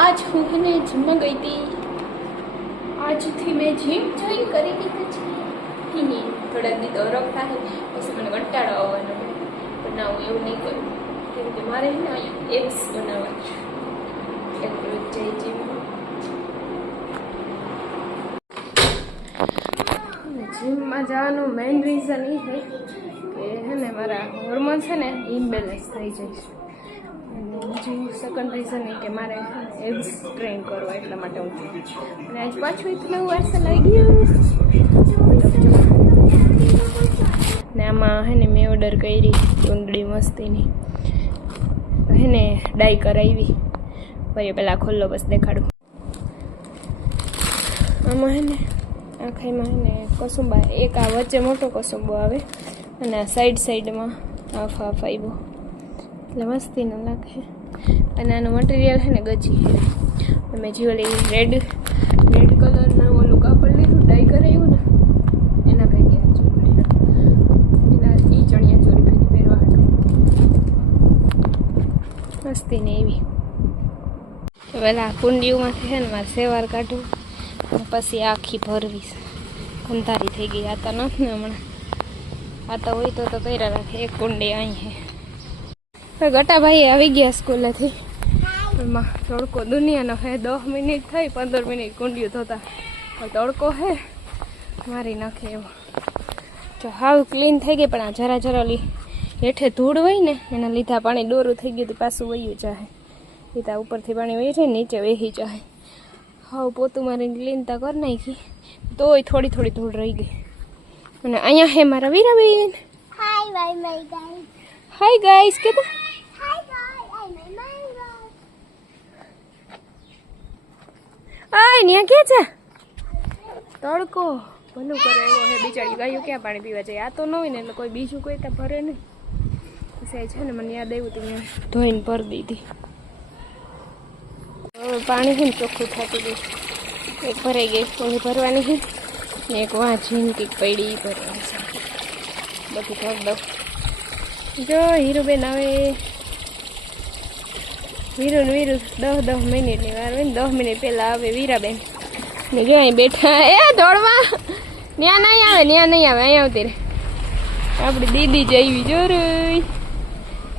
आज હું હે ને જીમમાં ગઈ હતી. આજથી મેં જીમ જોઈન કરી દીધું છે. થોડાક દી તો રફ થાય પછી મને કંટાળો આવવાનો પણ ના હું એવું નહીં કરું કેમ કે મારે ને અહીંયા એપ્સ બનાવવા છે એટલે રોજ જઈ જીમમાં જવાનું મેઇન રીઝન એ છે કે હે ને મારા હોર્મોન છે ને ઇમ્બેલેન્સ થઈ જાય છે. અને બીજું સેકન્ડ રીઝન એ કે મારે એબ્સ ટ્રેન કરવા એટલા માટે હું અને આજ પાછું એટલું વારસા લાગી ગયું ને આમાં હે ને મેં ઓર્ડર કરી ચૂંદડી મસ્તીની હે ને ડાય કરાવી ભાઈ પહેલાં ખોલ્લો બસ દેખાડું. આમાં હે ને આખાઈમાં હે ને કસુંબા એક આ વચ્ચે મોટો કસુંબો આવે અને આ સાઈડમાં હાફ આવ્યો એટલે મસ્તી ન લાગે. અને આનું મટીરિયલ છે ને ગજી છે. મેં જે ઓલી રેડ કલરના ઓલું કાપડ લીધું ડાય કરાવ્યું ને એના ભેગી આ ચોરી એના ઈ ચણિયા ચોરી ભેગી પહેરવા હતું મસ્તી ને એવી. પેલા કુંડીઓમાંથી છે ને મારે સેવાર કાઢું પછી આખી ભરવીશ. અંધારી થઈ ગઈ આ તો નથી ને હમણાં આ તો હોય તો કર્યા રાખે. એક કુંડી અહીં છે ગટાભાઈ આવી ગયા સ્કૂલેથી. એમાં તડકો દુનિયાનો હે 10 મિનિટ થઈ 15 મિનિટ કુંડીઓ ધોતા તડકો હે મારી નાખે એવો. જો હાવ ક્લીન થઈ ગઈ પણ આ જરા હેઠે ધૂળ હોય ને એના લીધે પાણી ડોરું થઈ ગયું પાછું વહ્યું જાય. લીધા ઉપરથી પાણી વહી જાય નીચે વહી જાય. હાવ પોતું મારીને ક્લીનતા કરી નાખી તોય થોડી ધૂળ રહી ગઈ. અને અહીંયા હે મારા વીરાબેન. હાય ગાઈસ કે આય ન્યા કે છે તડકો ભલું કરે એવો હે. બિચારી ગાયો ક્યાં પાણી પીવા જાય? આ તો ન હોય ને એટલે કોઈ બીજું કોઈ ત્યાં ભરે નહીં. પછી છે ને મને યાદ આવ્યું તું મેં ધોઈને ભરી દીધી. હવે પાણી છે ને ચોખ્ખું થતું ગયું. એક ભરાઈ ગઈ થોડી ભરવાની છે ને એક વાંચીને કંઈક પડી ભરવાની છે. બધું ભર દઉં. જો હીરુબેન આવે. વીરુ 10 મિનિટની વાર હોય ને 10 મિનિટ પહેલાં આવે વીરાબેન ને જો અહીં બેઠા એ દોડવા ત્યાં નહીં આવે અહીં આવતી રે આપણી દીદી જ આવી જો રે.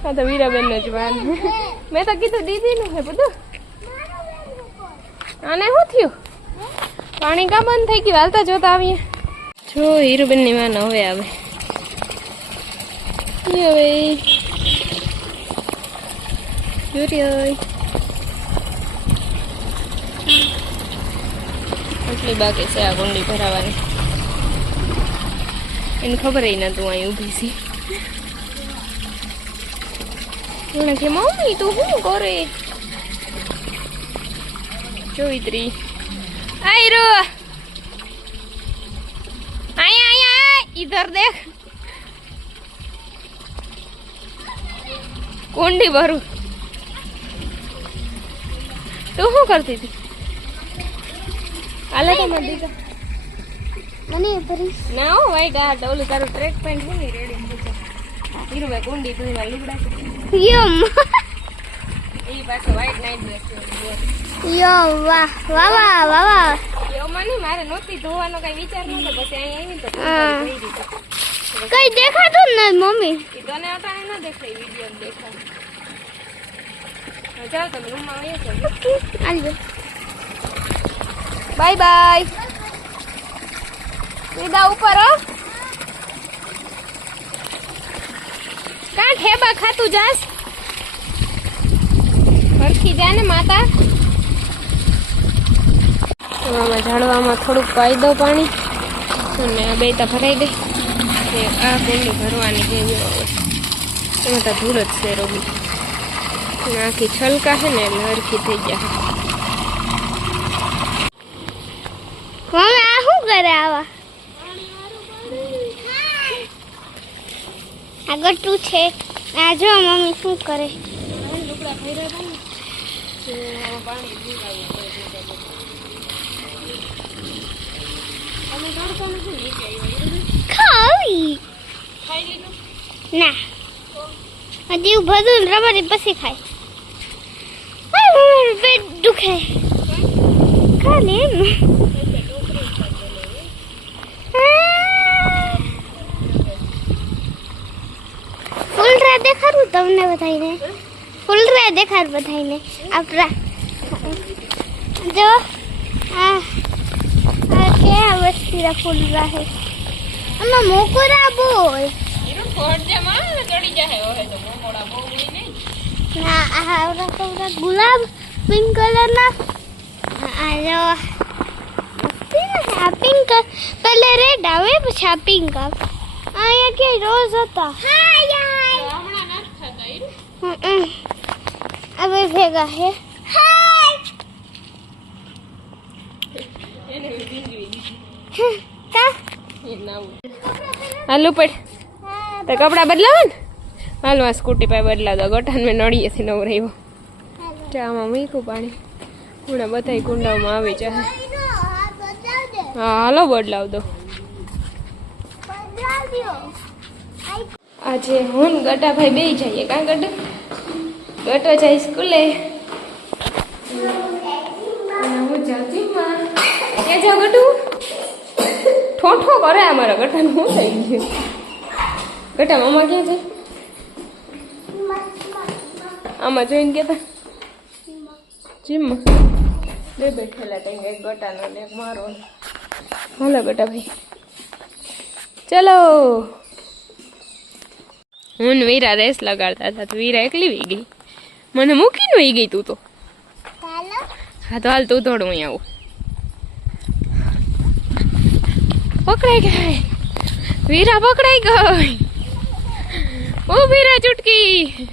હા તો વીરાબેનનો જ વાન. મેં તો કીધું દીદીનું હે બધું. આને શું થયું? પાણી કા બંધ થઈ ગયું? હાલતા જોતા આવીએ. જો હીરુબેનની વાન હવે આવે. હવે એટલી બાકી છે આ કુંડી ભરાવાની. એને ખબર ય નતું અહીં ઊભી છે. એને કે મમ્મી તું શું કરે? જોઈત્રી આયરો આયા ઇધર દેખ કુંડી ભરું. તું શું કરતી હતી? હાલે તો મત દીધા મને ભરીશ ના હો વાઈટ. આ ઓલું તારું ટ્રેક પેન્ટ છે ને રેડી થઈ જાય. હીરુભાઈ કુંડી ધોઈમાં લીબડા યમ એ પાછો વાઈટ નાઈટ ડ્રેસ યો વાહ વાહ વાહ યો મને મારે નહોતી ધોવાનો કઈ વિચાર નહોતો. પછી અહીં આવી તો કઈ દેખાતું જ નહીં મમ્મી. તને અટાણે ન દેખાય વિડીયો દેખાય. ચાલ તમે રૂમમાં આવીએ. Bye bye. સીધા ઉપર હો. કાં ઠેબા ખાતું જાસ ફરખી જા ને માતા. આમાં ઝાડવામાં થોડુંક પાઈ દો પાણી અને આ બેતા ભરાઈ દે. આ કુંડી ભરવાની કેવી આવે એમાં તો ધૂળ જ છે રોબી. આખી છલકા છે ને એટલે હરખી થઈ જાય. મમ્મી આ શું કરે આવા? આ ગટ્ટું છે. આ જો મમ્મી શું કરે? લુગડા ભર્યા હતા ને પાણી ખાઈ લીધું ના હજી બધું રબડી પછી ખાય. પેટ દુખે ખાલી એમ ફૂલ રે દેખાડું તમને બધાને ફૂલ રે દેખાડ બધાને આપણા જો આ કે વસ્તીરા ફૂલ રહે આમાં મોકોરા બોલ એનો ફોડ જે માં ચડી જાય ઓહે તો મોકોડા બહુ ઉડી નહીં ના આ ઓરા ગુલાબ પિંક કલરના આ જો પિંક પહેલે રેડ આવે પછી આ પિંક આવે અહીંયા કે રોઝ હતા હાય હમણાં ના થતા હવે ભેગા હે હાય એને ભીંગવી દીધી કા એ નાવું હાલો પડ તો કપડા બદલાવા ને હાલો આ સ્કૂટી પાસે બદલા દો ગટાન મેં નળીએથી નવ રહ્યો ચામાં મૂક્યું પાણી પૂણા બધા કુંડામાં આવી જાય હા હાલો બદલાવ દો આજે હું ને ગટાભાઈ બે જઈએ કાં ગટો જાય સ્કૂલે હું જાઉં જીમમાં ક્યાં જાઉં ગટું ઠોઠો કરે અમારા ગટાનું શું થઈ ગયું ગટા મામા ક્યાં છે આમાં જોઈને કહેતા જીમમાં બે બેઠેલા કંઈક એક ગટાનો ને એક મારો હાલો ગટા ભાઈ ચલો હું ને વીરા રેસ લગાડતા હતા તો વીરા એકલી વી ગઈ મને મૂકીને વહી ગઈ તું તો હા તો હાલ તું થોડું અહીં આવું પકડાઈ ગઈ વીરા પકડાઈ ગઈ ઓ વીરા ચૂટકી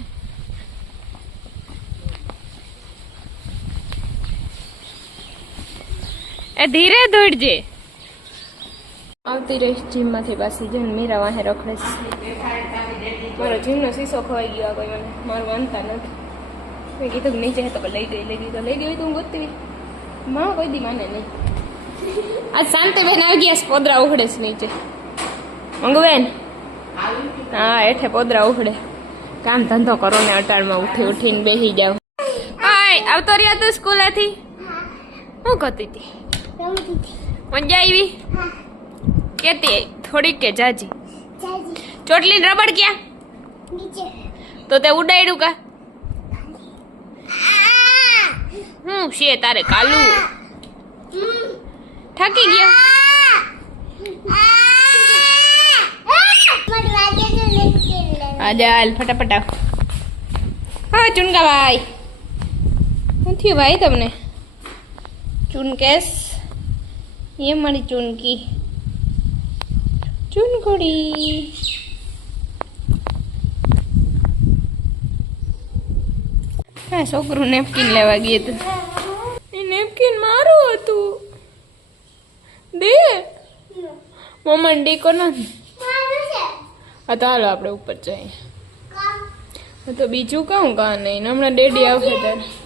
એ ધીરે દોડજે આવતી રહીશ જીમમાંથી પાછી જઈને મીરા વાહે રખડે છે મારો જીમનો શીશો ખવાઈ ગયો કોઈ મને મારું માનતા નથી મેં કીધું નીચે તો લઈ ગઈ તો હું ગોતવી માં કોઈ દી માને નહીં આજ શાંતિબેન આવી ગયા પોદરા ઉખડે છે નીચે મંગુબેન હા હેઠે પોદરા ઉખડે કામ ધંધો કરો ને અટાણમાં ઉઠીને બેસી જાવ હાય આવતો રહ્યા તું સ્કૂલેથી શું કરતી હતી મજા આવી કેતી થોડીક કે જાજી ચોટલી રબડ ક્યાં તો તે ઉડાડ્યું કા હું છે તારે કાલું થાકી ગયો આજે હાલ ફટાફટ આવ હા ચુનકા ભાઈ શું થયું ભાઈ તમને ચુનકેસ ये हमारी चुनकी चुनकुड़ी હા છોકરું નેપકિન લેવા ગયું હતું એ નેપકિન મારું હતું દે મમ્મા ડેકો નથી હા તો હાલો આપણે ઉપર જઈએ તો બીજું કહું કાં નહીં હમણાં ડેડી આવશે ત્યારે